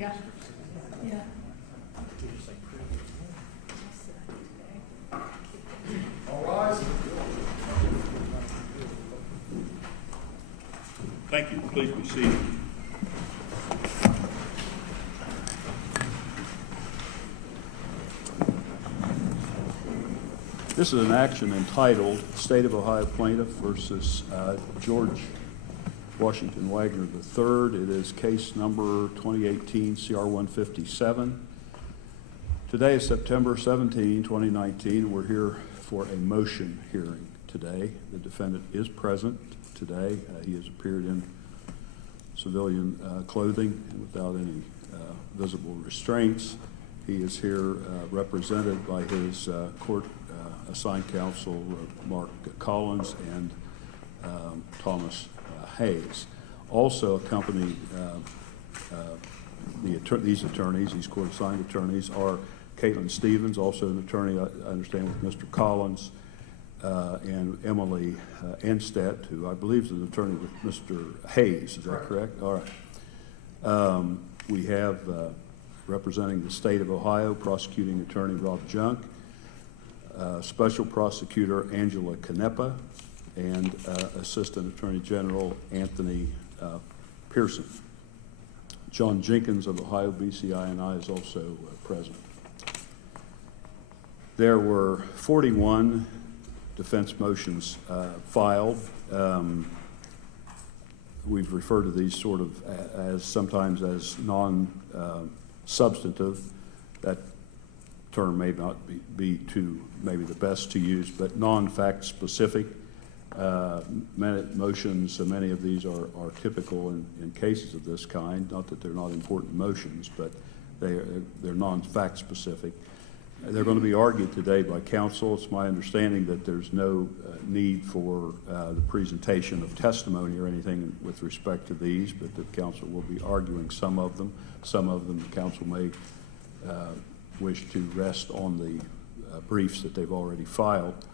Yeah. Yeah. All rise. Thank you. Please be seated. This is an action entitled State of Ohio Plaintiff versus George Washington Wagner III. It is case number 2018 CR 157. Today is September 17, 2019. We're here for a motion hearing today. The defendant is present today. He has appeared in civilian clothing and without any visible restraints. He is here represented by his court assigned counsel, Mark Collins and Thomas Hayes. Also accompanying these attorneys, these court-assigned attorneys, are Caitlin Stevens, also an attorney, I understand, with Mr. Collins, and Emily Enstedt, who I believe is an attorney with Mr. Hayes. Is that correct? All right. We have representing the state of Ohio, prosecuting attorney Rob Junk, Special Prosecutor Angela Canepa, and Assistant Attorney General Anthony Pearson. John Jenkins of Ohio BCI&I is also present. There were 41 defense motions filed. We've referred to these sort of as sometimes as non-substantive. That term may not be too maybe the best to use, but non-fact specific motions. Many of these are typical in cases of this kind. Not that they're not important motions, but they're non-fact specific. They're going to be argued today by counsel. It's my understanding that there's no need for the presentation of testimony or anything with respect to these, but the counsel will be arguing some of them. Some of them the counsel may wish to rest on the briefs that they've already filed.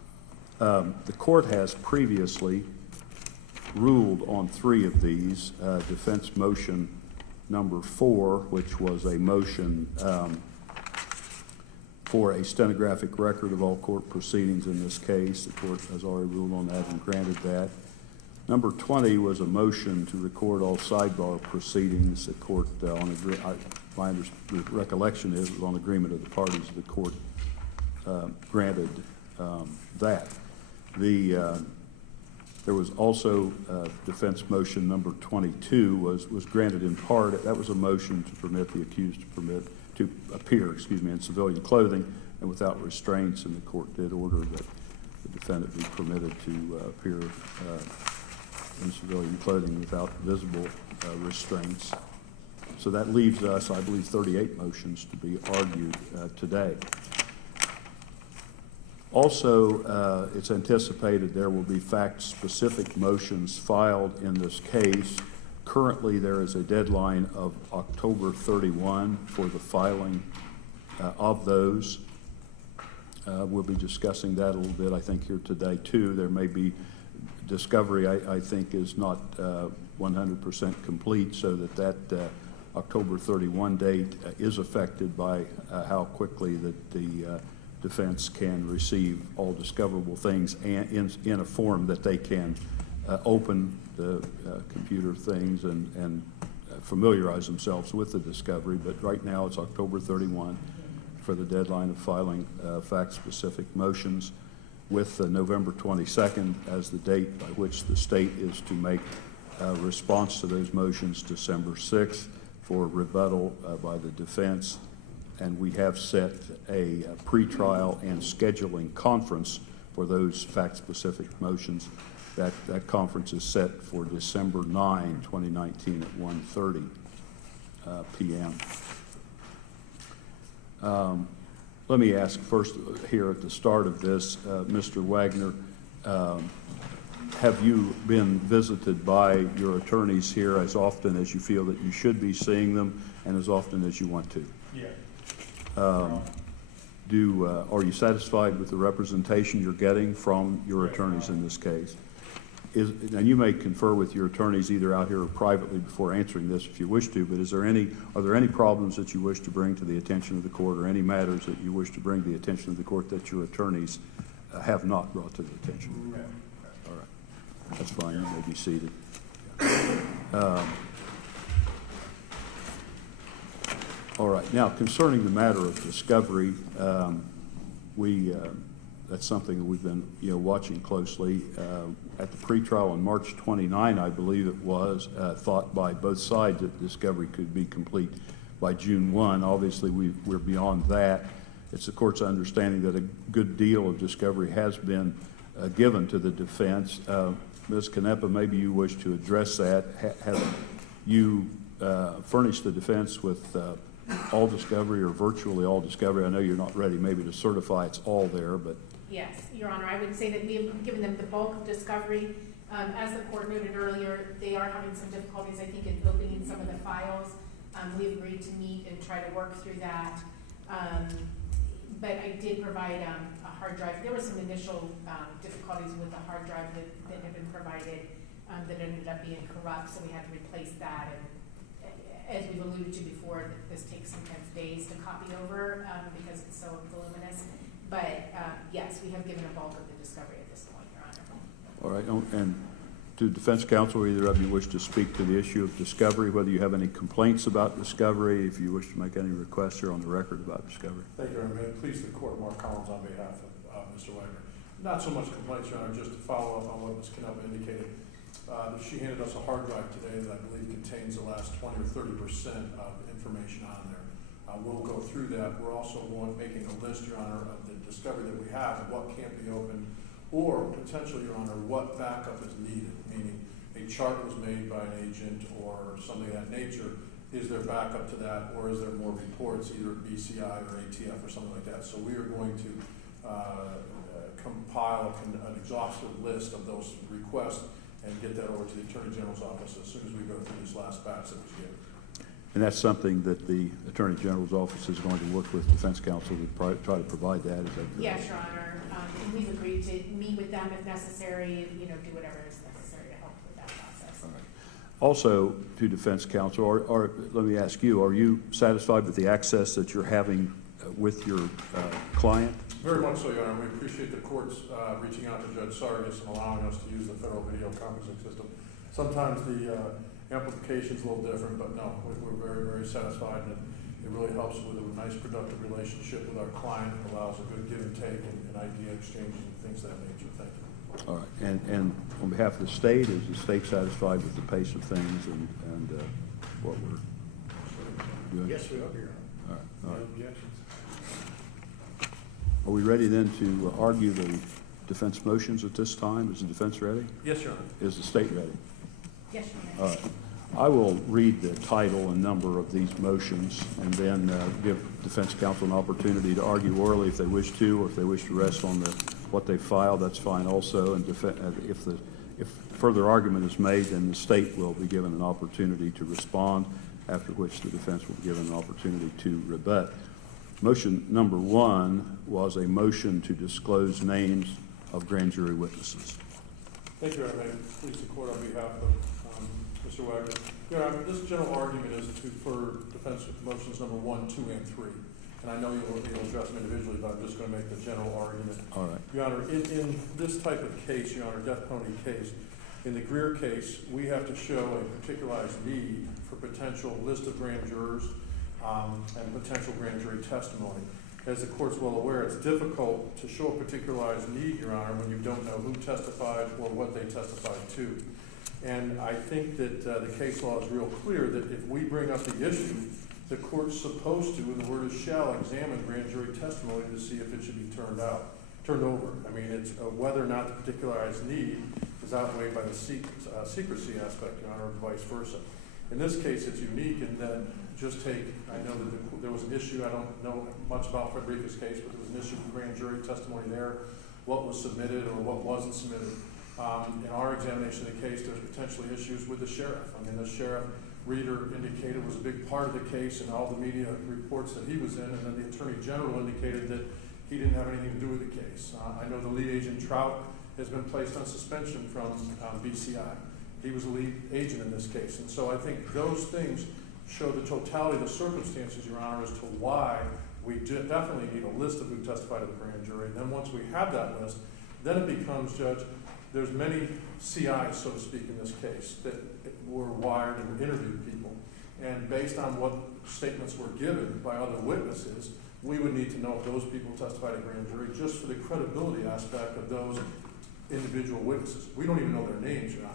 The court has previously ruled on 3 of these. Defense motion number 4, which was a motion for a stenographic record of all court proceedings in this case. The court has already ruled on that and granted that. Number 20 was a motion to record all sidebar proceedings. The court, my recollection is, was on agreement of the parties. The court granted that. There was also defense motion number 22 was granted in part. That was a motion to permit the accused to appear in civilian clothing and without restraints, and the court did order that the defendant be permitted to appear in civilian clothing without visible restraints. So that leaves us, I believe, 38 motions to be argued today. Also, it's anticipated there will be fact-specific motions filed in this case. Currently, there is a deadline of October 31 for the filing of those. We'll be discussing that a little bit, I think, here today, too. There may be discovery, I think, is not 100% complete, so that October 31 date is affected by how quickly that the defense can receive all discoverable things and in a form that they can open the computer things and familiarize themselves with the discovery. But right now it's October 31 for the deadline of filing fact-specific motions, with November 22nd as the date by which the state is to make a response to those motions, December 6th for rebuttal by the defense. And we have set a pretrial and scheduling conference for those fact-specific motions. That conference is set for December 9, 2019 at 1:30 p.m. Let me ask first here at the start of this, Mr. Wagner, have you been visited by your attorneys here as often as you feel that you should be seeing them and as often as you want to? Yeah. Are you satisfied with the representation you're getting from your attorneys in this case? and you may confer with your attorneys either out here or privately before answering this if you wish to, but are there any problems that you wish to bring to the attention of the court, or any matters that you wish to bring to the attention of the court that your attorneys have not brought to the attention? No. All right. That's fine. You may be seated. All right. Now, concerning the matter of discovery, that's something that we've been, watching closely. At the pretrial on March 29, I believe it was, thought by both sides that discovery could be complete by June 1. Obviously, we're beyond that. It's the court's understanding that a good deal of discovery has been given to the defense. Ms. Canepa, maybe you wish to address that. Have you furnished the defense with all discovery or virtually all discovery? I know you're not ready maybe to certify it's all there, but. Yes, Your Honor, I would say that we have given them the bulk of discovery. As the court noted earlier, they are having some difficulties, I think, in opening some of the files. We've agreed to meet and try to work through that. But I did provide a hard drive. There were some initial difficulties with the hard drive that had been provided that ended up being corrupt, so we had to replace that. And as we've alluded to before, this takes sometimes days to copy over because it's so voluminous. But yes, we have given a bulk of the discovery at this point, Your Honor. All right, and to defense counsel, either of you wish to speak to the issue of discovery, whether you have any complaints about discovery, if you wish to make any requests here on the record about discovery. Thank you, Your Honor. May it please the court, Mark Collins on behalf of Mr. Wagner. Not so much complaints, Your Honor, just to follow up on what Ms. Canepa indicated. She handed us a hard drive today that I believe contains the last 20 or 30% of information on there. We'll go through that. We're also making a list, Your Honor, of the discovery that we have and what can't be opened, or potentially, Your Honor, what backup is needed, meaning a chart was made by an agent or something of that nature. Is there backup to that, or is there more reports, either BCI or ATF or something like that? So we are going to compile an exhaustive list of those requests and get that over to the Attorney General's office as soon as we go through this last batch that was given. And that's something that the Attorney General's office is going to work with defense counsel to try to provide that. Is that correct? Yes, Your Honor. We've agreed to meet with them if necessary, do whatever is necessary to help with that process. All right. Also, to defense counsel, let me ask you, are you satisfied with the access that you're having with your client? Very much so, Your Honor. We appreciate the courts reaching out to Judge Sargas and allowing us to use the federal video conferencing system. Sometimes the amplification is a little different, but no, we're very, very satisfied, and it really helps with a nice, productive relationship with our client. It allows a good give and take and idea exchange and things of that nature. Thank you. All right. And on behalf of the state, is the state satisfied with the pace of things and what we're doing? Yes, we are, Your Honor. All right. All right. No objections. Are we ready then to argue the defense motions at this time? Is the defense ready? Yes, Your Honor. Is the state ready? Yes, Your Honor. All right. I will read the title and number of these motions and then give defense counsel an opportunity to argue orally if they wish to, or if they wish to rest on what they filed, that's fine also. And if further argument is made, then the state will be given an opportunity to respond, after which the defense will be given an opportunity to rebut. Motion number one was a motion to disclose names of grand jury witnesses. Thank you, Your Honor. May it please the court on behalf of Mr. Wagner. Your Honor, this general argument is for defense motions number 1, 2, and 3. And I know you'll address them individually, but I'm just going to make the general argument. All right. Your Honor, in this type of case, Your Honor, death penalty case, in the Greer case, we have to show a particularized need for potential list of grand jurors and potential grand jury testimony. As the court's well aware, it's difficult to show a particularized need, Your Honor, when you don't know who testified or what they testified to. And I think that the case law is real clear that if we bring up the issue, the court's supposed to, and the word is shall, examine grand jury testimony to see if it should be turned over. I mean, it's whether or not the particularized need is outweighed by the secrecy aspect, Your Honor, or vice versa. In this case, it's unique, and then just take, I know that there was an issue, I don't know much about Frederica's case, but there was an issue with grand jury testimony there, what was submitted or what wasn't submitted. In our examination of the case, there's potentially issues with the sheriff. I mean, the sheriff Reader indicated was a big part of the case in all the media reports that he was in, and then the Attorney General indicated that he didn't have anything to do with the case. I know the lead agent Trout has been placed on suspension from BCI. He was the lead agent in this case. And so I think those things show the totality of the circumstances, Your Honor, as to why we definitely need a list of who testified to the grand jury. And then once we have that list, then it becomes, Judge, there's many CIs, so to speak, in this case that were wired and interviewed people. And based on what statements were given by other witnesses, we would need to know if those people testified at grand jury just for the credibility aspect of those individual witnesses. We don't even know their names, Your Honor.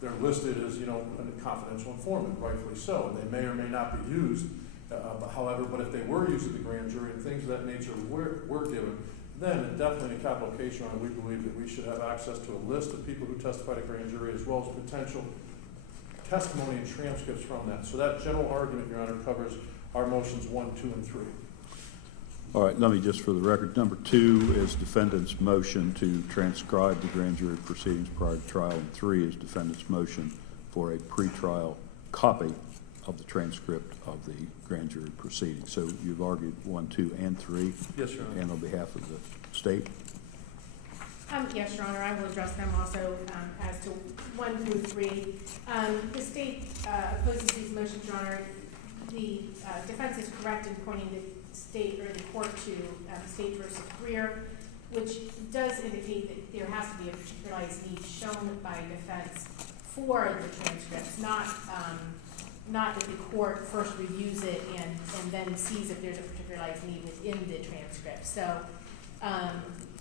They're listed as, a confidential informant, rightfully so, and they may or may not be used. However, but if they were used at the grand jury and things of that nature were given, then definitely in a capital case, Your Honor, we believe that we should have access to a list of people who testified at grand jury as well as potential testimony and transcripts from that. So that general argument, Your Honor, covers our motions 1, 2, and 3. All right, let me just for the record, number 2 is defendant's motion to transcribe the grand jury proceedings prior to trial, and 3 is defendant's motion for a pretrial copy of the transcript of the grand jury proceedings. So you've argued 1, 2, and 3. Yes, Your Honor. And on behalf of the state? Yes, Your Honor, I will address them also as to 1 through 3. The state opposes these motions, Your Honor. The defense is correct in pointing the state or the court to State versus Greer, which does indicate that there has to be a particularized need shown by defense for the transcripts, not that the court first reviews it and then sees if there's a particularized need within the transcript. So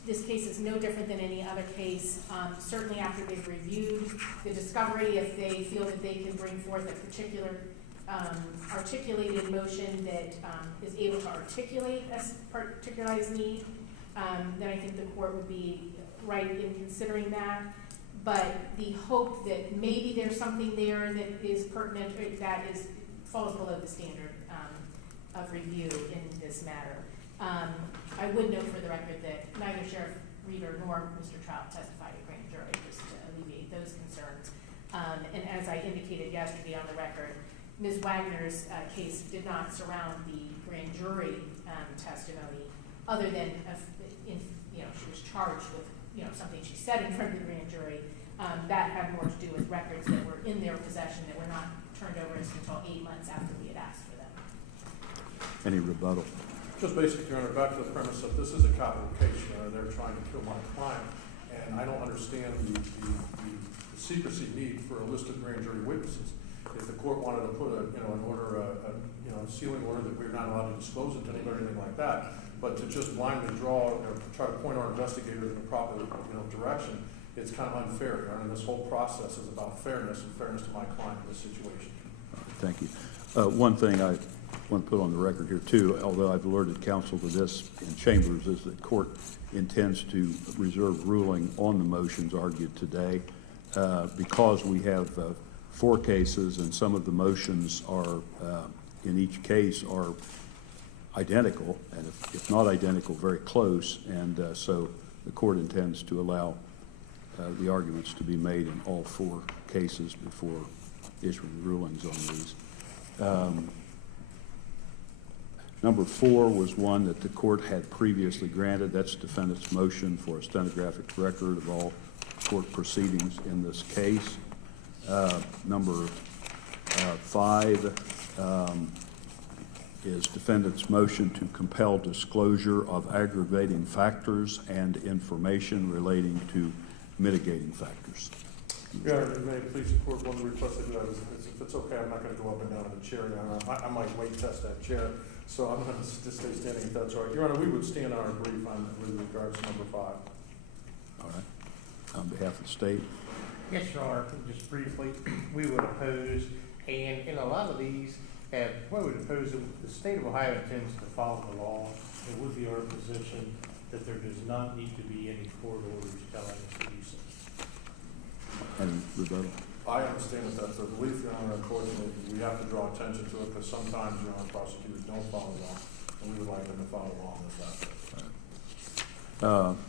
this case is no different than any other case. Certainly after they've reviewed the discovery, if they feel that they can bring forth a particular articulated motion that is able to articulate a particularized need, then I think the court would be right in considering that. But the hope that maybe there's something there that is pertinent, or that falls below the standard of review in this matter. I would note for the record that neither Sheriff Reeder nor Mr. Trout testified at grand jury, just to alleviate those concerns. And as I indicated yesterday on the record, Ms. Wagner's case did not surround the grand jury testimony, other than she was charged with something she said in front of the grand jury. That had more to do with records that were in their possession that were not turned over until 8 months after we had asked for them. Any rebuttal? Just basically, Your Honor, back to the premise that this is a capital case, Your Honor. They're trying to kill my client, and I don't understand the secrecy need for a list of grand jury witnesses. If the court wanted to put an order, a sealing order that we're not allowed to disclose it to anybody or anything like that, but to just blindly draw or try to point our investigators in the proper direction, it's kind of unfair, Your Honor. And this whole process is about fairness and fairness to my client in this situation. Thank you. One thing I want to put on the record here too, although I've alerted counsel to this in chambers, is that court intends to reserve ruling on the motions argued today because we have 4 cases, and some of the motions are in each case are identical, and if not identical, very close, and so the court intends to allow the arguments to be made in all 4 cases before issuing rulings on these. Number 4 was one that the court had previously granted. That's defendant's motion for a stenographic record of all court proceedings in this case. Number 5 is defendant's motion to compel disclosure of aggravating factors and information relating to mitigating factors. Your Honor, may it please the court, one request I do have is if it's okay, I'm not going to go up and down in the chair, Your Honor. I might weight test that chair, so I'm going to just stay standing if that's all right. Your Honor, we would stand on our brief on with regards to number 5. All right. On behalf of the state. Yes, Your Honor, just briefly, we would oppose, and in a lot of these, what we would oppose, the state of Ohio intends to follow the law. It would be our position that there does not need to be any court orders telling us to do so. And rebuttal. I understand that that's their belief, Your Honor. Unfortunately, we have to draw attention to it because sometimes, Your Honor, prosecutors don't follow the law, and we would like them to follow the law on this aspect.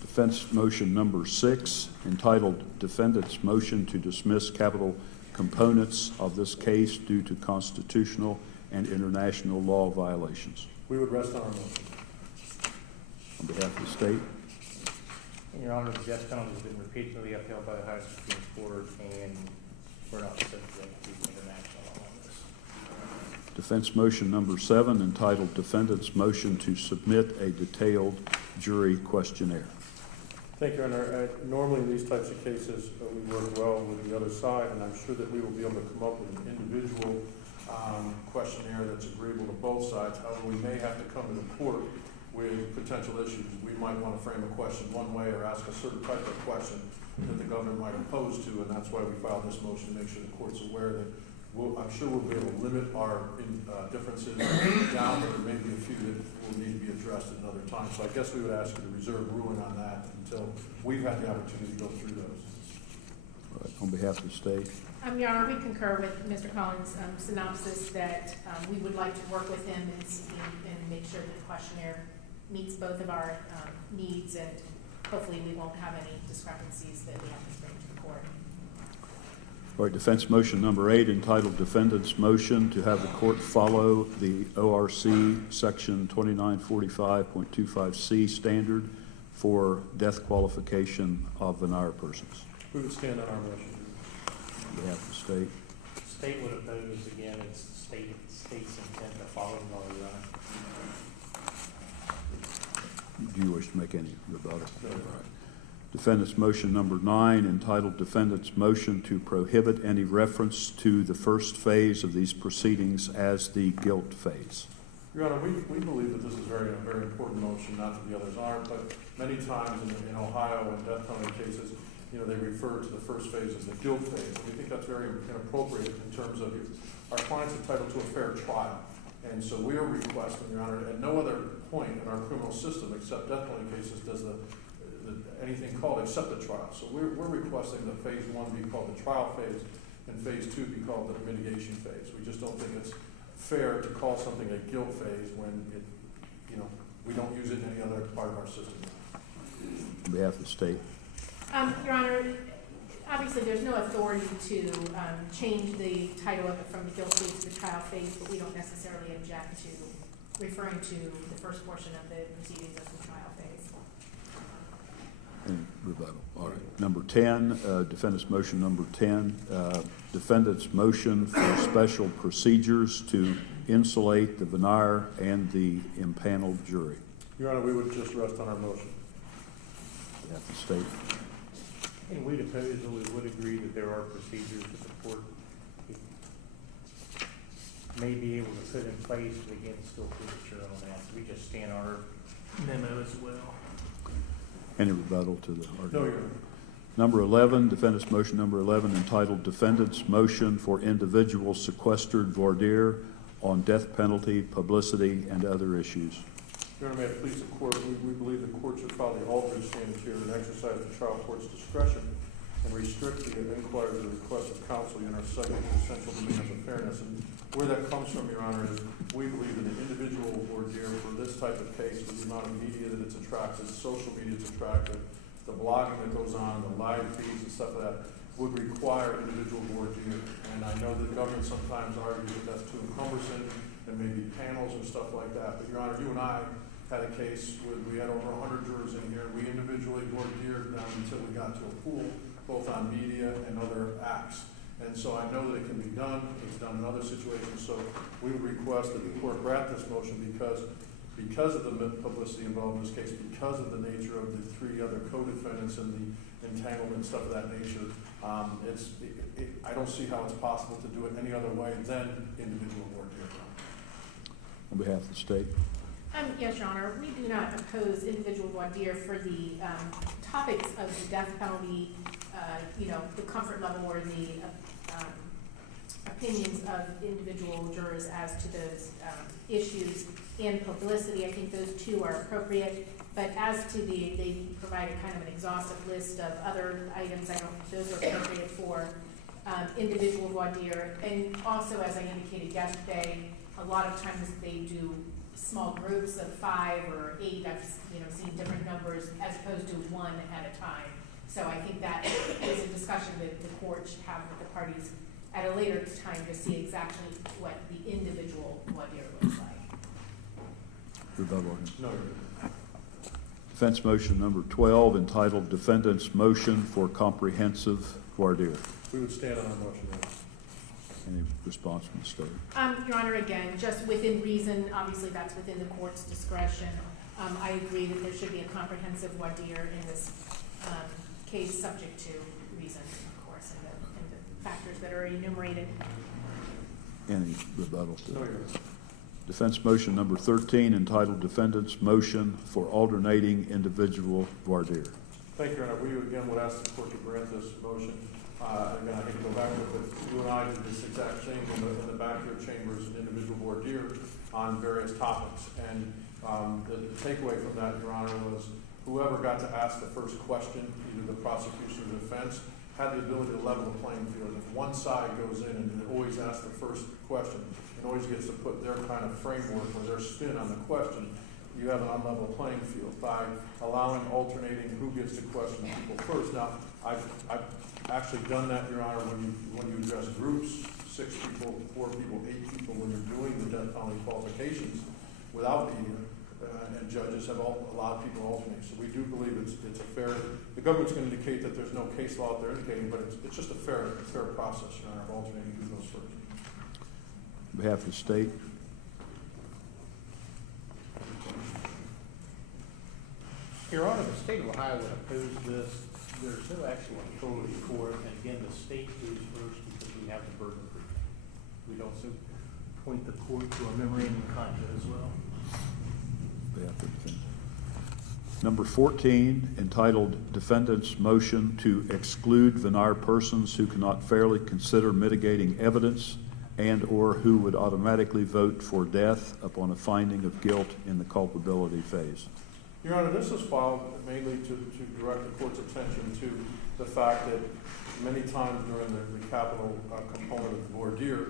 Defense motion number 6, entitled Defendant's Motion to Dismiss Capital Components of this case due to constitutional and international law violations. We would rest on our motion. On behalf of the state. Your Honor, the death penalty has been repeatedly upheld by the Ohio Supreme Court, and we're not subject to international law on this. Defense motion number 7, entitled Defendant's Motion to Submit a Detailed Jury Questionnaire. Thank you, Your Honor. Normally, in these types of cases, we work well with the other side, and I'm sure that we will be able to come up with an individual questionnaire that's agreeable to both sides. However, we may have to come to the court with potential issues. We might want to frame a question one way or ask a certain type of question that the governor might oppose to, and that's why we filed this motion, to make sure the court's aware that I'm sure we'll be able to limit our differences down, but there may be a few that will need to be addressed at another time. So I guess we would ask you to reserve ruling on that until we've had the opportunity to go through those. All right, on behalf of the state. Your Honor, we concur with Mr. Collins' synopsis that we would like to work with him and make sure that the questionnaire meets both of our needs, and hopefully we won't have any discrepancies that we have to bring to the court. All right, defense motion number 8, entitled Defendant's Motion to have the court follow the ORC section 2945.25C standard for death qualification of veneer persons. We would stand on our motion. On behalf of the state. State would oppose, again, it's state's intent to follow the law, Your Honor. Do you wish to make any rebuttal? No. All right. Defendant's motion number 9, entitled Defendant's Motion to Prohibit any reference to the first phase of these proceedings as the guilt phase. Your Honor, we believe that this is a very important motion, not that the others aren't, but many times in Ohio in death penalty cases, they refer to the first phase as the guilt phase. We think that's very inappropriate in terms of our client's entitled to a fair trial. And so we are requesting, Your Honor, at no other point in our criminal system except death penalty cases does anything called except the trial. So we're requesting that phase 1 be called the trial phase and phase 2 be called the mitigation phase. We just don't think it's fair to call something a guilt phase when we don't use it in any other part of our system. On behalf of the state. Your Honor, obviously there's no authority to change the title of it from the guilt phase to the trial phase, but we don't necessarily object to referring to the first portion of the proceedings as the trial phase. Any rebuttal? All right. Number 10, defendant's motion number 10, defendant's motion for special procedures to insulate the veneer and the impaneled jury. Your Honor, we would just rest on our motion. On behalf of the state. And we'd oppose, or we would agree that there are procedures that the court may be able to put in place, but again, it's still premature on that. So we just stand our memo as well. Any rebuttal to the argument? No, Your Honor. Number 11, defendant's motion number 11, entitled Defendant's Motion for Individual Sequestered Voir dire on Death Penalty, Publicity, and Other Issues. Your Honor, may it please the court, we believe the court should follow the Aldridge standards here and exercise the trial court's discretion and restrict the inquiry to the request of counsel in our subject to essential demands of fairness. And where that comes from, Your Honor, is we believe that an individual voir dire for this type of case, with the amount of media that it's attracted, social media it's attracted, the blogging that goes on, the live feeds and stuff like that, would require individual voir dire. And I know the government sometimes argues that that's too cumbersome and maybe panels and stuff like that. But Your Honor, you and I had a case where we had over 100 jurors in here, and we individually voir dired them until we got to a pool, both on media and other acts. And so I know that it can be done. It's done in other situations. So we would request that the court grant this motion because of the publicity involved in this case, because of the nature of the 3 other co-defendants and the entanglement, stuff of that nature. I don't see how it's possible to do it any other way than individual voir dire. On behalf of the state. Yes, Your Honor. We do not oppose individual voir dire for the topics of the death penalty, the comfort level or the opinions of individual jurors as to those issues and publicity. I think those 2 are appropriate. But as to they provide a kind of an exhaustive list of other items. Those are appropriate for individual voir dire. And also, as I indicated yesterday, a lot of times they do small groups of 5 or 8. I've seen different numbers as opposed to 1 at a time. So I think that is a discussion that the court should have with the parties at a later time to see exactly what the individual voir dire looks like. Rebuttal. No, Your Honor. Defense motion number 12, entitled Defendant's Motion for Comprehensive voir dire. We would stand on our motion, Your Honor. Any response from the state? Your Honor, again, just within reason, obviously that's within the court's discretion. I agree that there should be a comprehensive voir dire in this case, subject to reason, of course, and the factors that are enumerated. Any rebuttal to No, that? Your Honor. Defense motion number 13, entitled Defendant's Motion for Alternating Individual voir dire. Thank you, Your Honor. We again would ask the court to grant this motion. Again, I hate to go back to it, but you and I did this exact thing in the back of your chambers, an individual voir dire on various topics. And the takeaway from that, Your Honor, was whoever got to ask the first question, either the prosecution or the defense, had the ability to level the playing field. If one side goes in and always asks the first question and always gets to put their kind of framework or their spin on the question, you have an unlevel playing field by allowing alternating who gets to question people first. Now, I've actually done that, Your Honor, when you address groups, 6 people, 4 people, 8 people, when you're doing the death penalty qualifications without media, and judges have allowed people to alternate. So we do believe it's a fair, the government's going to indicate that there's no case law out there indicating, but it's just a fair process, Your Honor, of alternating who goes first. On behalf of the state. Your Honor, the state of Ohio would oppose this. There's no actual authority for it, and again, the state goes first because we have the burden of proof. We'd also point the court to a memorandum of conduct as well. On behalf of the defense. Number 14, entitled Defendant's Motion to Exclude Venire Persons Who Cannot Fairly Consider Mitigating Evidence and or who would automatically vote for death upon a finding of guilt in the culpability phase. Your Honor, this was filed mainly to direct the court's attention to the fact that many times during the capital component of the voir dire,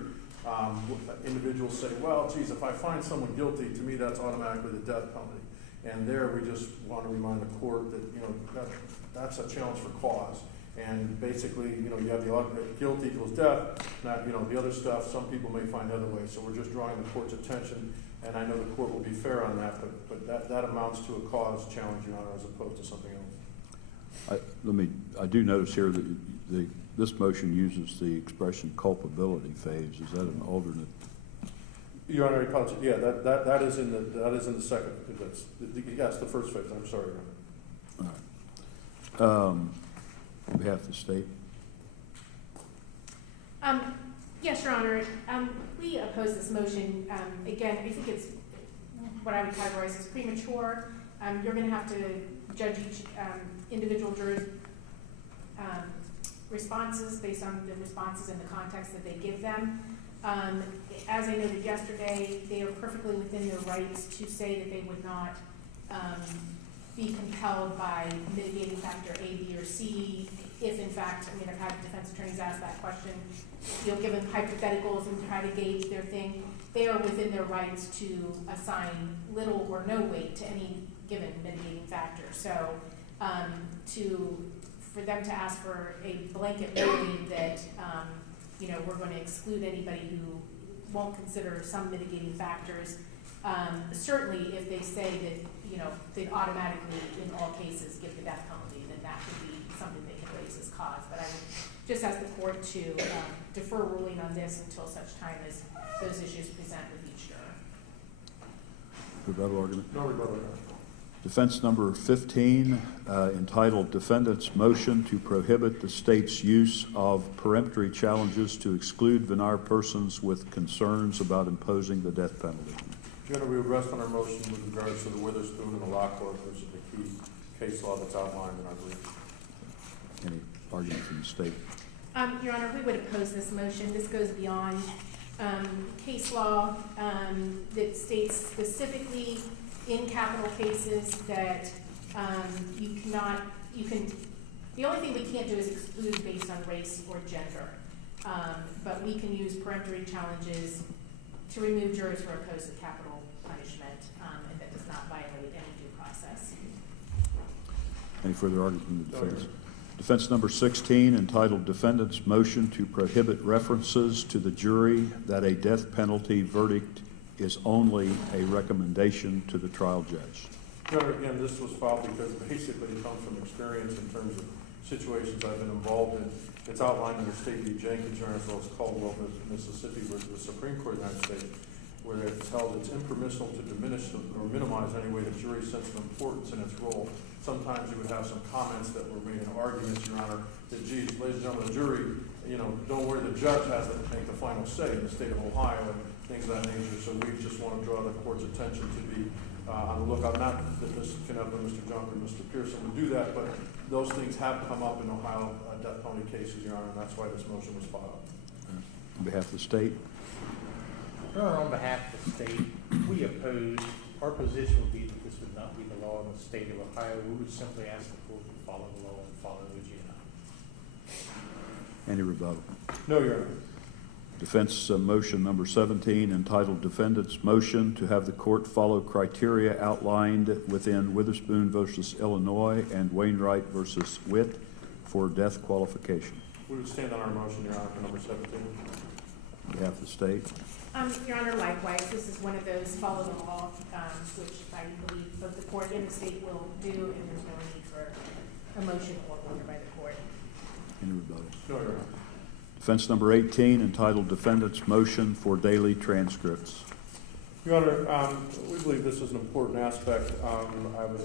individuals say, well, geez, if I find someone guilty, to me that's automatically the death penalty. And there we just want to remind the court that, that's a challenge for cause. And basically, you have the guilt equals death. Now, the other stuff, some people may find other ways. So we're just drawing the court's attention. And I know the court will be fair on that, but that amounts to a cause challenge, Your Honor, as opposed to something else. I do notice here that this motion uses the expression culpability phase. Is that an alternate? Your Honor, I apologize. Yeah, that is in the second. Yes, the first phase. I'm sorry, Your Honor. All right. On behalf of the state. Yes, Your Honor. We oppose this motion. Again, I think it's what I would categorize as premature. You're going to have to judge each individual juror's responses based on the responses and the context that they give them. As I noted yesterday, they are perfectly within their rights to say that they would not be compelled by mitigating factor A, B, or C. If in fact, I've had defense attorneys ask that question, given hypotheticals and try to gauge their thing, they are within their rights to assign little or no weight to any given mitigating factor. So for them to ask for a blanket ruling that we're going to exclude anybody who won't consider some mitigating factors, certainly if they say that they'd automatically in all cases give the death penalty, then that could be something they can raise as cause. But I would just ask the court to defer ruling on this until such time as those issues present with each juror. Rebuttal argument? No rebuttal, Your Honor. Defense number 15, entitled Defendant's Motion to Prohibit the State's Use of Peremptory Challenges to Exclude Venire Persons with Concerns about Imposing the Death Penalty. Your Honor, we would rest on our motion with regards to the Witherspoon and the Lockhart, which is the key case law that's outlined in our brief. Any argument from the state? Your Honor, we would oppose this motion. This goes beyond case law that states specifically in capital cases that the only thing we can't do is exclude based on race or gender. But we can use peremptory challenges to remove jurors who are opposed to capital punishment, and that does not violate any due process. Any further argument from the defense? Defense number 16, entitled Defendant's Motion to Prohibit References to the Jury that a death penalty verdict is only a recommendation to the trial judge. Your Honor, again, this was filed because basically it comes from experience in terms of situations I've been involved in. It's outlined in the State v. Jenkins, Your Honor, as well as Caldwell, Mississippi, where the Supreme Court of the United States, where it's held it's impermissible to diminish or minimize any way the jury's sense of importance in its role. Sometimes you would have some comments that were made in arguments, Your Honor, that, geez, ladies and gentlemen, the jury, don't worry, the judge has to make the final say in the state of Ohio and things of that nature. So we just want to draw the court's attention to be on the lookout. Not that Mr. Knupp or Mr. Junk or Mr. Pearson would do that, but those things have come up in Ohio death penalty cases, Your Honor, and that's why this motion was filed. On behalf of the state? Your Honor, on behalf of the state, we oppose, our position would be that this would not be the law in the state of Ohio. We would simply ask the court to follow the law and follow Louisiana. Any rebuttal? No, Your Honor. Defense motion number 17, entitled Defendant's Motion to have the court follow criteria outlined within Witherspoon versus Illinois and Wainwright versus Witt for death qualification. We would stand on our motion, Your Honor, for number 17. On behalf of the state? Your Honor, likewise, this is one of those follow the law, which I believe both the court and the state will do, and there's no need for a motion or order by the court. Any rebuttal? No, Your Honor. Defense number 18, entitled Defendant's Motion for daily transcripts. Your Honor, we believe this is an important aspect. I was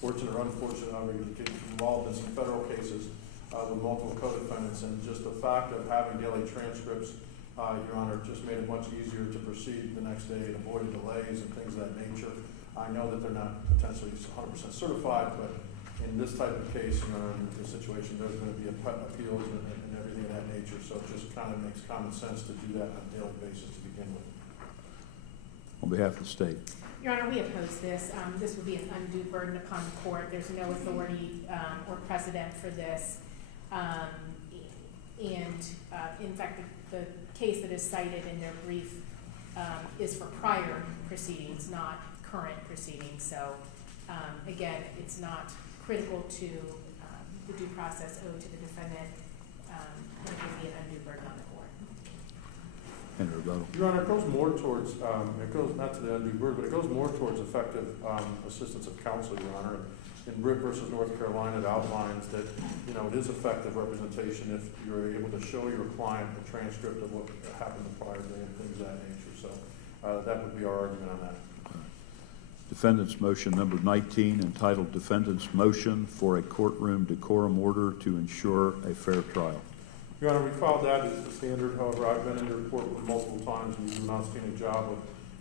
fortunate or unfortunate, I'm going to get involved in some federal cases with multiple co-defendants, and just the fact of having daily transcripts, Your Honor, just made it much easier to proceed the next day and avoid delays and things of that nature. I know that they're not potentially 100% certified, but in this type of case, Your Honor, in this situation, there's going to be appeals and everything of that nature, so it just kind of makes common sense to do that on a daily basis to begin with. On behalf of the state? Your Honor, we oppose this. This would be an undue burden upon the court. There's no authority or precedent for this. In fact, the case that is cited in their brief is for prior proceedings, not current proceedings. So, again, it's not critical to the due process owed to the defendant. It would be an undue burden on the court. Any rebuttal? Your Honor, it goes more towards, it goes not to the undue burden, but it goes more towards effective assistance of counsel, Your Honor. In Britt versus North Carolina, it outlines that, it is effective representation if you're able to show your client a transcript of what happened the prior day and things of that nature. So that would be our argument on that. Defendant's motion number 19, entitled Defendant's Motion for a Courtroom Decorum Order to Ensure a Fair Trial. Your Honor, we filed that as the standard. However, I've been in your court multiple times and you do an outstanding job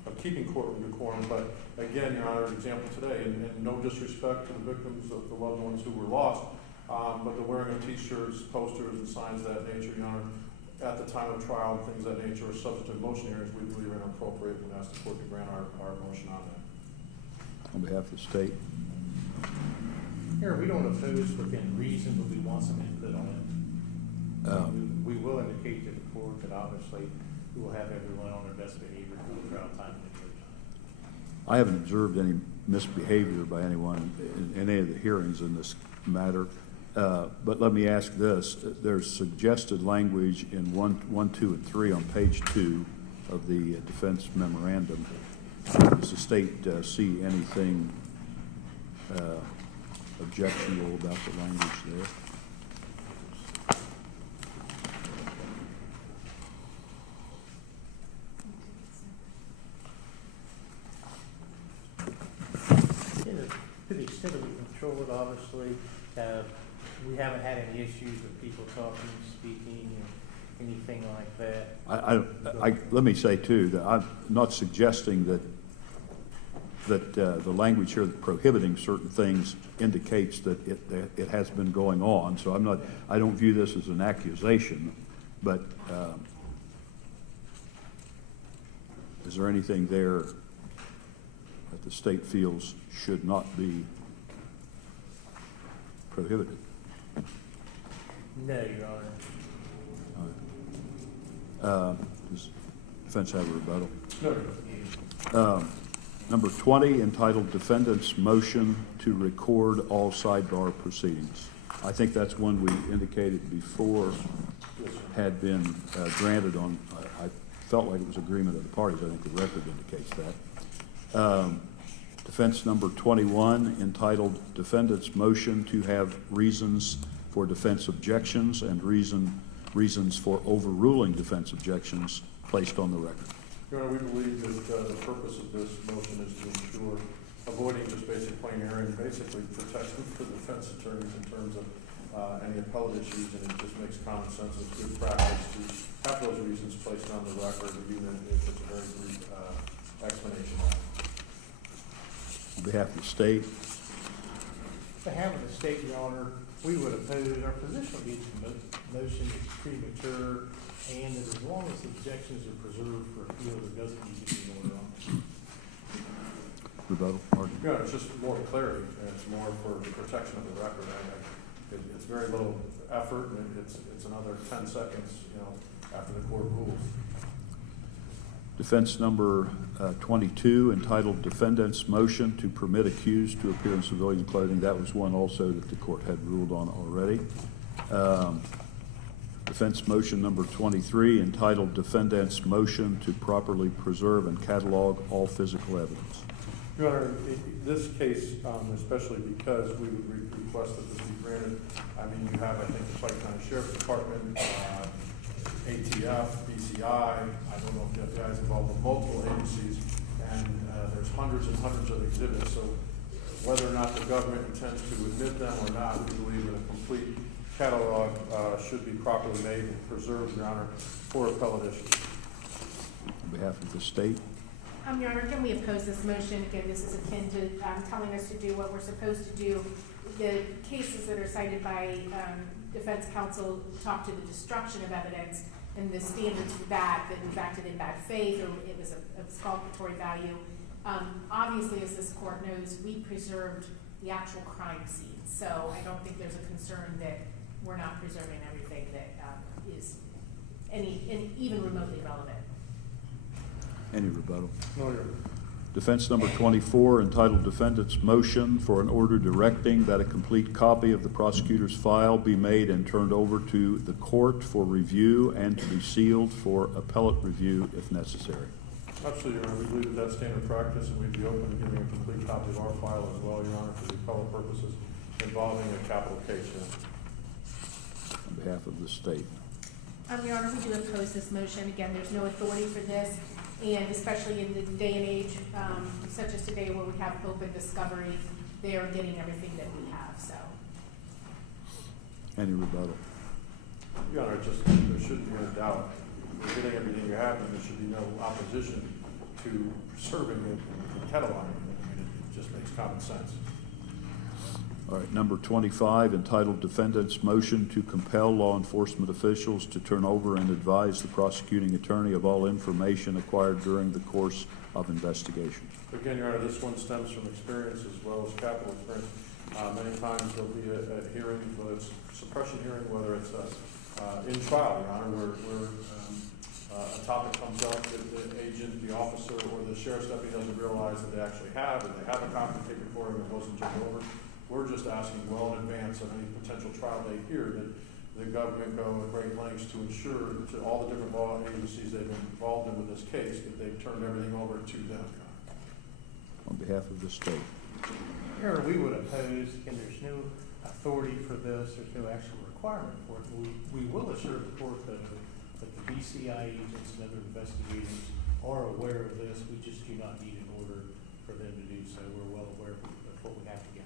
of keeping courtroom decorum. But again, Your Honor, an example today, and no disrespect to the victims of the loved ones who were lost, but the wearing of T-shirts, posters, and signs of that nature, Your Honor, at the time of trial and things of that nature are subject to motion hearings. We believe are inappropriate and ask the court to grant our motion on that. On behalf of the state? Here, we don't oppose within reason, but we want some input on it. We will indicate to the court that obviously we will have everyone on their best behavior for the trial time and the time. I haven't observed any misbehavior by anyone in any of the hearings in this matter. But let me ask this. There's suggested language in 1, 2, and 3 on page 2 of the defense memorandum. Does the state see anything objectionable about the language there? To the extent that we control it, obviously, we haven't had any issues with people talking, speaking, or anything like that. Let me say too that I'm not suggesting that the language here prohibiting certain things indicates that it has been going on. So I don't view this as an accusation, but is there anything there that the state feels should not be prohibited? No, Your Honor. Does defense have a rebuttal? No. Number 20, entitled Defendant's Motion to Record All Sidebar Proceedings. I think that's one we indicated before had been granted on. I felt like it was agreement of the parties. I think the record indicates that. Defense number 21, entitled Defendant's Motion to Have Reasons for Defense Objections and Reasons for Overruling Defense Objections, placed on the record. Your Honor, we believe that the purpose of this motion is to ensure avoiding just basic plain error and basically protection for the defense attorneys in terms of any appellate issues, and it just makes common sense and good practice to have those reasons placed on the record, even if it's a very brief explanation. On behalf of the state, On behalf of the state, Your Honor, we would oppose, our position would be the motion is premature, and that as long as objections are preserved for appeal, there doesn't need to be an order on it. rebuttal argument. Yeah, it's just more clarity, and it's more for the protection of the record. It's very little effort, and it's another 10 seconds, after the court rules. Defense number 22, entitled Defendant's Motion to Permit Accused to Appear in Civilian Clothing. That was one also that the court had ruled on already. Defense motion number 23, entitled Defendant's Motion to Properly Preserve and Catalog All Physical Evidence. Your Honor, this case, especially because we would request that this be granted, you have, I think, the Pike County Sheriff's Department, ATF, BCI, I don't know if the FBI is involved with multiple agencies, and there's hundreds and hundreds of exhibits, so whether or not the government intends to admit them or not, we believe that a complete catalog should be properly made and preserved, Your Honor, for appellate issues. On behalf of the state, Your Honor, again, we oppose this motion. Again, this is akin to telling us to do what we're supposed to do. The cases that are cited by defense counsel talk to the destruction of evidence and the standards for that it was acted in bad faith or it was of exculpatory value. Obviously, as this court knows, we preserved the actual crime scene. So I don't think there's a concern that we're not preserving everything that is even remotely relevant. any rebuttal? No, Your Honor. Defense number 24, entitled Defendant's Motion for an Order Directing that a complete copy of the prosecutor's file be made and turned over to the court for review and to be sealed for appellate review if necessary. Absolutely, Your Honor. We believe that that's standard practice, and we'd be open to giving a complete copy of our file as well, Your Honor, for the appellate purposes involving a capital case. On behalf of the state. Your Honor, we do oppose this motion. Again, there's no authority for this, and especially in the day and age such as today where we have open discovery, they are getting everything that we have, so. Any rebuttal? Your Honor, there shouldn't be any doubt. You're getting everything you have, and there should be no opposition to preserving it and cataloging it. It just makes common sense. All right, number 25, entitled Defendant's Motion to Compel Law Enforcement Officials to Turn Over and Advise the Prosecuting Attorney of all information acquired during the course of investigation. Again, Your Honor, this one stems from experience as well as capital experience. Many times there'll be a hearing, whether it's a suppression hearing, whether it's in trial, Your Honor, where a topic comes up that the agent, the officer, or the sheriff's deputy doesn't realize that they actually have, or they have a copy taken for him and it wasn't turned over. We're just asking well in advance of any potential trial date here that the government go to great lengths to ensure to all the different law agencies they've been involved in with this case that they've turned everything over to them. On behalf of the state. Your Honor, we would oppose, and there's no authority for this, there's no actual requirement for it. We will assure the court that the BCI agents and other investigators are aware of this. We just do not need an order for them to do so. We're well aware of what we have to get.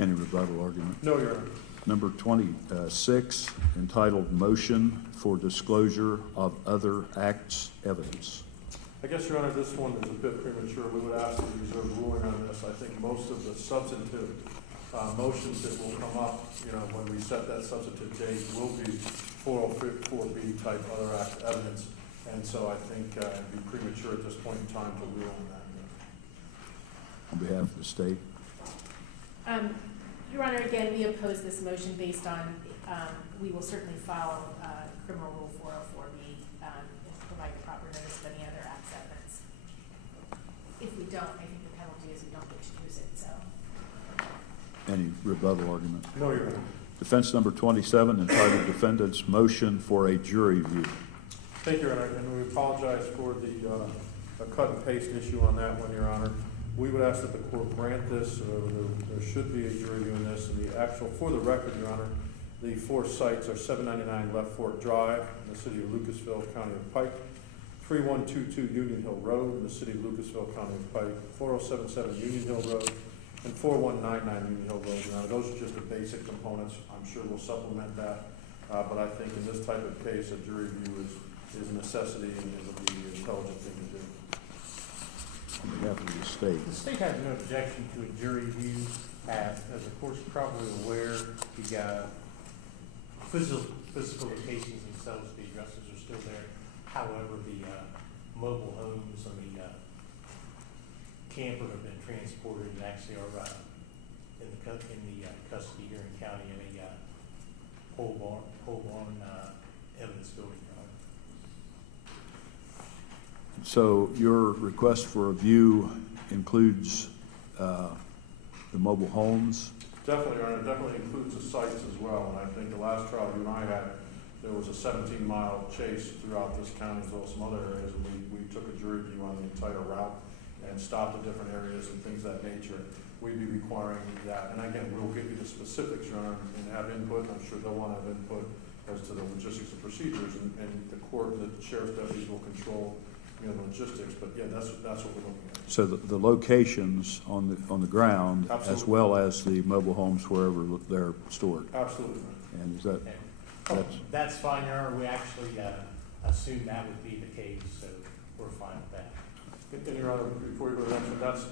Any rebuttal argument? No, Your Honor. Number 26, entitled Motion for Disclosure of Other Acts Evidence. I guess, Your Honor, this one is a bit premature. We would ask that you reserve ruling on this. I think most of the substantive motions that will come up, when we set that substantive date will be 404B type other act evidence. And so I think it'd be premature at this point in time to rule on that. On behalf of the state. Your Honor, again, we oppose this motion based on, we will certainly file criminal rule 404B and provide the proper notice of any other acts evidence. If we don't, I think the penalty is we don't get to use it, so. Any rebuttal argument? No, Your Honor. Defense number 27, entitled Defendant's Motion for a Jury View. Thank you, Your Honor, and we apologize for the a cut and paste issue on that one, Your Honor. We would ask that the court grant this, there should be a jury viewing this, and the actual, for the record, Your Honor, the 4 sites are 799 Left Fork Drive in the city of Lucasville, County of Pike, 3122 Union Hill Road in the city of Lucasville, County of Pike, 4077 Union Hill Road, and 4199 Union Hill Road. Your Honor, those are just the basic components. I'm sure we'll supplement that, but I think in this type of case, a jury view is a necessity and it would be an intelligent thing to do. On behalf of the state. The state has no objection to a jury view. As the court's probably aware, the physical locations themselves, the addresses are still there. However, the mobile homes and the camper have been transported and actually are in the custody here in county in a pole barn evidence building. So your request for a view includes the mobile homes? Definitely, Your Honor, it definitely includes the sites as well, and I think the last trial you and I had, there was a 17-mile chase throughout this county as well as some other areas, and we took a jury view on the entire route and stopped at different areas and things of that nature. We'd be requiring that, and again, we'll give you the specifics, Your Honor, and have input. I'm sure they'll want to have input as to the logistics and procedures, and the court, the sheriff's deputies will control, the logistics, but yeah, that's what we're looking at. So the locations on the ground, Absolutely. as well as the mobile homes wherever they're stored. Absolutely. And is that, that's fine, Your Honor. We actually assumed that would be the case, so we're fine with that. And Your Honor, before you go to that, that's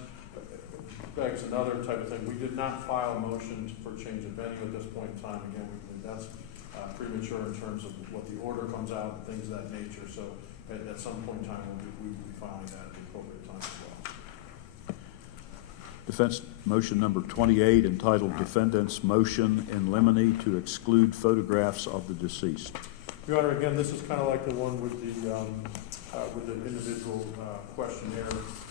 begs another type of thing. We did not file a motion for change of venue at this point in time. Again, that's premature in terms of what the order comes out and things of that nature. So at some point in time, we'll be filing that at the appropriate time as well. defense motion number 28, entitled Defendant's Motion in Limine to exclude photographs of the deceased. Your Honor, again, this is kind of like the one with the individual questionnaire.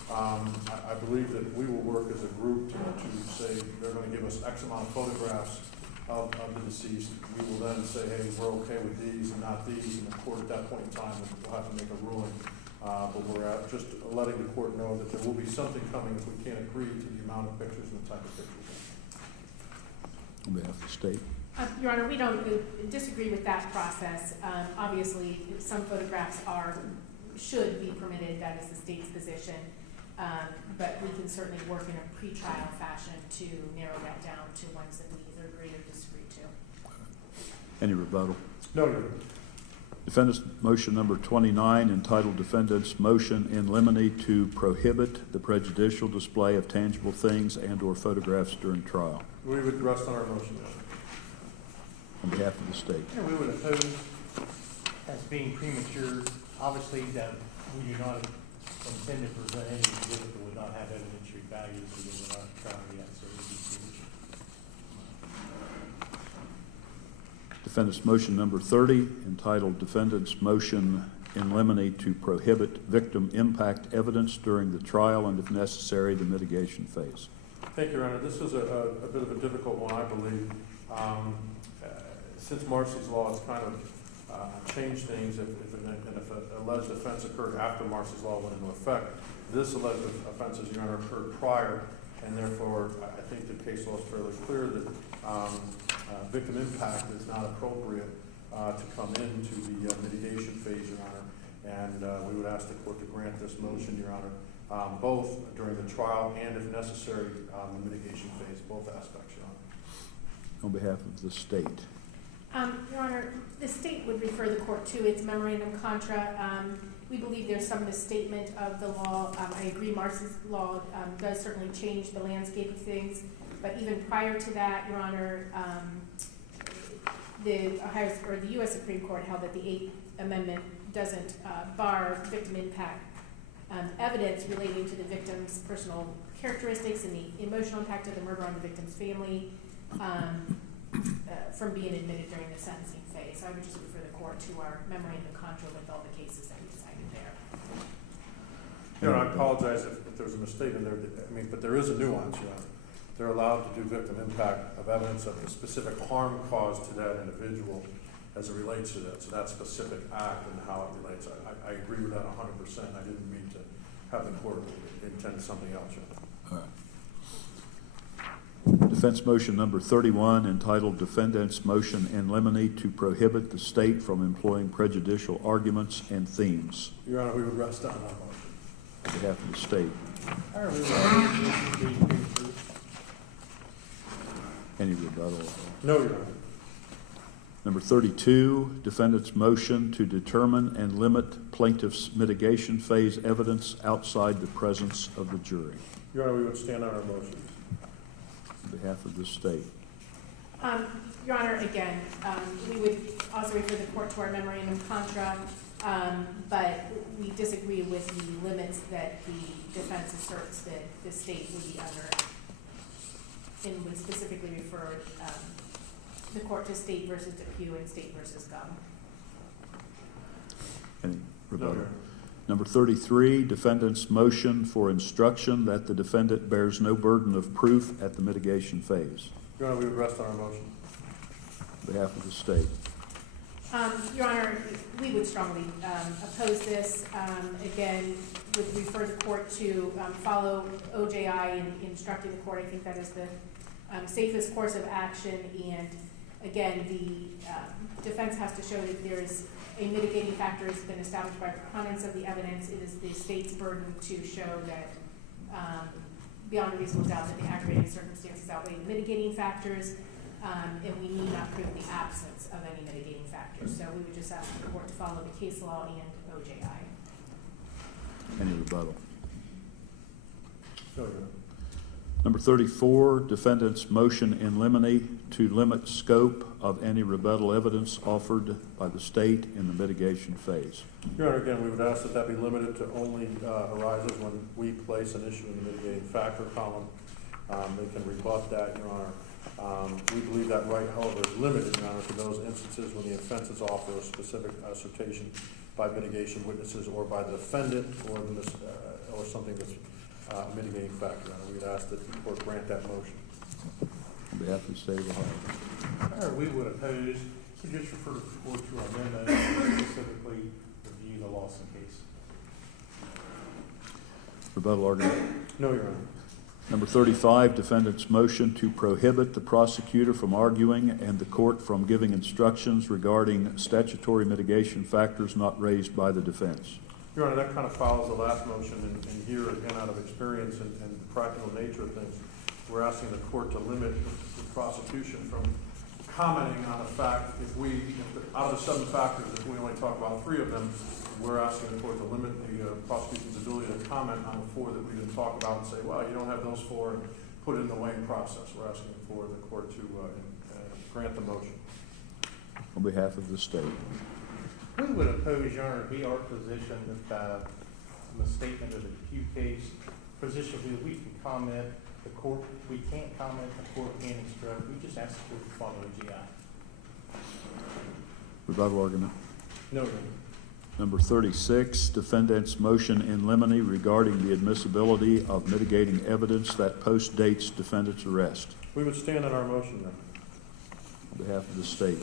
I believe that we will work as a group to say they're going to give us X amount of photographs of the deceased. We will then say, hey, we're okay with these and not these, and the court at that point in time will have to make a ruling. But we're just letting the court know that there will be something coming if we can't agree to the amount of pictures and the type of pictures. On behalf of the state. Your Honor, we don't disagree with that process. Obviously, some photographs should be permitted. That is the state's position. But we can certainly work in a pretrial fashion to narrow that down to ones that we either agree or disagree to. Any rebuttal? No, Your Honor. Defendant's motion number 29, entitled Defendant's Motion in Limine to prohibit the prejudicial display of tangible things and or photographs during trial. We would rest on our motion, Your Honor. On behalf of the state. We would oppose as being premature. Obviously, that we do not intend to present any exhibit that would not have evidentiary value because we were not trial yet, so it would be premature. Defendant's motion number 30, entitled Defendant's Motion in Limine to prohibit victim impact evidence during the trial and, if necessary, the mitigation phase. Thank you, Your Honor. This is a bit of a difficult one, I believe. Since Marcy's Law has kind of changed things, if an alleged offense occurred after Marcy's Law went into effect, this alleged offense, Your Honor, occurred prior, and therefore I think the case law is fairly clear that victim impact is not appropriate to come into the mitigation phase, Your Honor, and we would ask the court to grant this motion, Your Honor, both during the trial and, if necessary, the mitigation phase, both aspects, Your Honor. On behalf of the state. Your Honor, the state would refer the court to its memorandum contra. We believe there's some misstatement of the law. I agree Marcy's Law does certainly change the landscape of things, but even prior to that, Your Honor, the U.S. Supreme Court held that the 8th Amendment doesn't bar victim impact evidence relating to the victim's personal characteristics and the emotional impact of the murder on the victim's family from being admitted during the sentencing phase. So I would just refer the court to our memorandum contra with all the cases that we decided there. You know, I apologize if there's a mistake in there. But there is a nuance, Your Honor. They're allowed to do victim impact of evidence of the specific harm caused to that individual as it relates to that. So that specific act and how it relates. I agree with that 100%. I didn't mean to have the court intend something else, Your Honor. All right. Defense motion number 31, entitled Defendant's Motion in Limine to Prohibit the State from Employing Prejudicial Arguments and Themes. Your Honor, we would rest on our motion. On behalf of the state. However, we would oppose this as being premature. Any rebuttal? No, Your Honor. Number 32, defendant's motion to determine and limit plaintiff's mitigation phase evidence outside the presence of the jury. Your Honor, we would stand on our motion. On behalf of the state. Your Honor, again, we would also refer the court to our memorandum contra, but we disagree with the limits that the defense asserts that the state would be under, and would specifically refer the court to State versus DePue and State versus Gum. Any rebuttal? No, Your Honor. Number 33, defendant's motion for instruction that the defendant bears no burden of proof at the mitigation phase. Your Honor, we would rest on our motion. On behalf of the state. Your Honor, we would strongly oppose this. Again, would refer the court to follow OJI in instructing the court. I think that is the safest course of action. And again, the defense has to show that there is a mitigating factor has been established by preponderance of the evidence. It is the state's burden to show that beyond a reasonable doubt that the aggravating circumstances outweigh the mitigating factors, and we need not prove the absence of any mitigating factors. So we would just ask the court to follow the case law and OJI. Any rebuttal? No, Your Honor. Number 34, defendant's motion in limine to limit scope of any rebuttal evidence offered by the state in the mitigation phase. Your Honor, again, we would ask that that be limited to only arises when we place an issue in the mitigating factor column. They can rebut that, Your Honor. We believe that right, however, is limited, Your Honor, to those instances when the offenses offer a specific assertion by mitigation witnesses or by the defendant or something that's mitigating factor. Your Honor, we would ask that the court grant that motion. On behalf of the state of Ohio. However, we would oppose, we just refer the court to our memo and specifically review the Lawson case. Rebuttal argument. No, Your Honor. Number 35, defendant's motion to prohibit the prosecutor from arguing and the court from giving instructions regarding statutory mitigation factors not raised by the defense. Your Honor, that kind of follows the last motion, and here, again, out of experience and the practical nature of things, we're asking the court to limit the prosecution from commenting on a fact. Out of the 7 factors, if we only talk about 3 of them, we're asking the court to limit the prosecution's ability to comment on the 4 that we didn't talk about and say, well, you don't have those 4, and put it in the weighing process. We're asking for the court to grant the motion. On behalf of the state. We would oppose, Your Honor, be our position that the statement of the DePue case, position we can comment, the court, we can't comment, the court can't instruct, we just ask the court to follow GI. Rebuttal argument. No, Your Honor. Number 36, defendant's motion in limine regarding the admissibility of mitigating evidence that postdates defendant's arrest. We would stand on our motion then. On behalf of the state.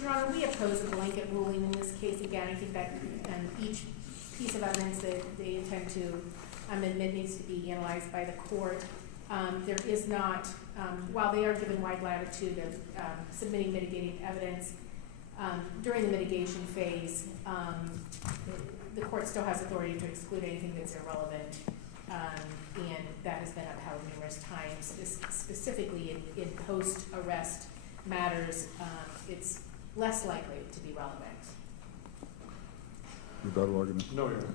Your Honor, we oppose a blanket ruling in this case. Again, I think that each piece of evidence that they intend to admit needs to be analyzed by the court. There is not, while they are given wide latitude of submitting mitigating evidence, during the mitigation phase, the court still has authority to exclude anything that's irrelevant, and that has been upheld numerous times. Specifically in post-arrest matters, it's less likely to be relevant. Rebuttal argument. No, Your Honor.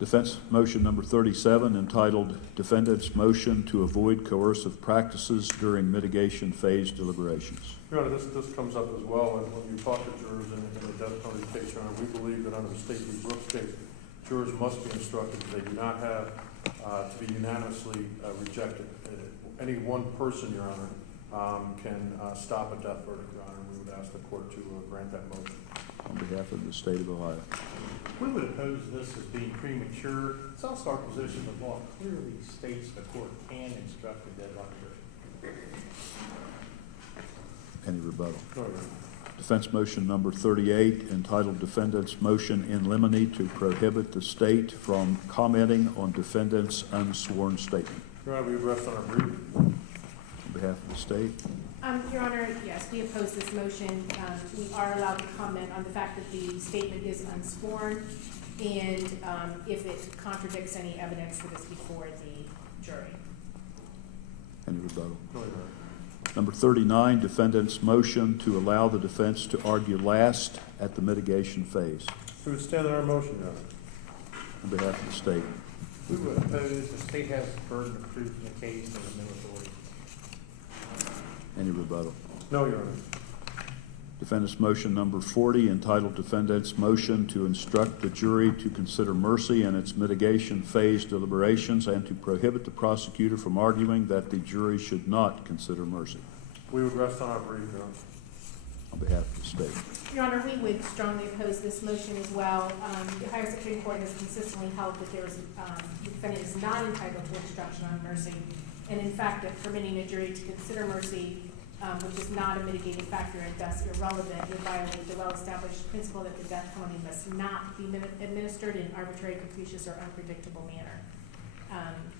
Defense motion number 37, entitled Defendant's Motion to Avoid Coercive Practices During Mitigation Phase Deliberations. Your Honor, this comes up as well, and when you talk to jurors in the death penalty case, Your Honor, we believe that under the State v. Brooks case, jurors must be instructed that they do not have to be unanimously rejected. Any one person, Your Honor, can stop a death verdict, Your Honor. We would ask the court to grant that motion. On behalf of the state of Ohio. We would oppose this as being premature. It's also our position that law clearly states the court can instruct a deadlock jury. Any rebuttal? No, Your Honor. Defense motion number 38, entitled Defendant's Motion in Limine to prohibit the state from commenting on defendant's unsworn statement. Your Honor, we rest on our brief. On behalf of the state. Your Honor, yes, we oppose this motion. We are allowed to comment on the fact that the statement is unsworn and if it contradicts any evidence that is before the jury. Any rebuttal? No, Your Honor. Number 39, defendant's motion to allow the defense to argue last at the mitigation phase. We would stand on our motion, Your Honor. On behalf of the state. We would oppose, the state has the burden of proof in the case of the no authority. Any rebuttal? No, Your Honor. Defendant's motion number 40, entitled Defendant's Motion to instruct the jury to consider mercy in its mitigation phase deliberations and to prohibit the prosecutor from arguing that the jury should not consider mercy. We would rest on our brief, Your Honor. On behalf of the state. Your Honor, we would strongly oppose this motion as well. The Ohio Supreme Court has consistently held that there is, the defendant is not entitled to instruction on mercy. And in fact, that permitting a jury to consider mercy, which is not a mitigating factor and thus irrelevant, would violate the well-established principle that the death penalty must not be administered in arbitrary, capricious, or unpredictable manner.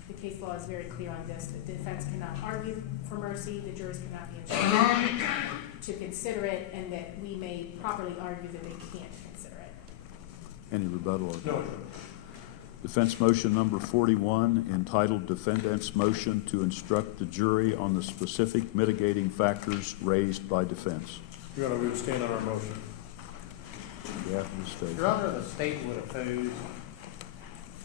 The case law is very clear on this. The defense cannot argue for mercy, the jurors cannot be instructed to consider it, and that we may properly argue that they can't consider it. Any rebuttal? No, Your Honor. Defense motion number 41, entitled Defendant's Motion to instruct the jury on the specific mitigating factors raised by defense. Your Honor, we would stand on our motion. On behalf of the state. Your Honor, the state would oppose,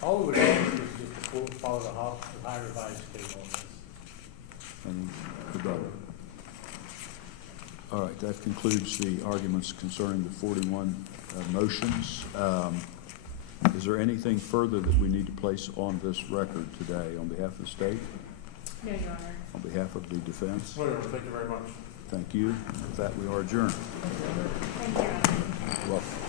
all we would ask is just the court follow the high revised code on this. Any rebuttal? All right, that concludes the arguments concerning the 41 motions. Is there anything further that we need to place on this record today on behalf of the state? No, Your Honor. On behalf of the defense? No, Your Honor. Thank you very much. Thank you. With that, we are adjourned. Thank you, Your Honor. You're welcome.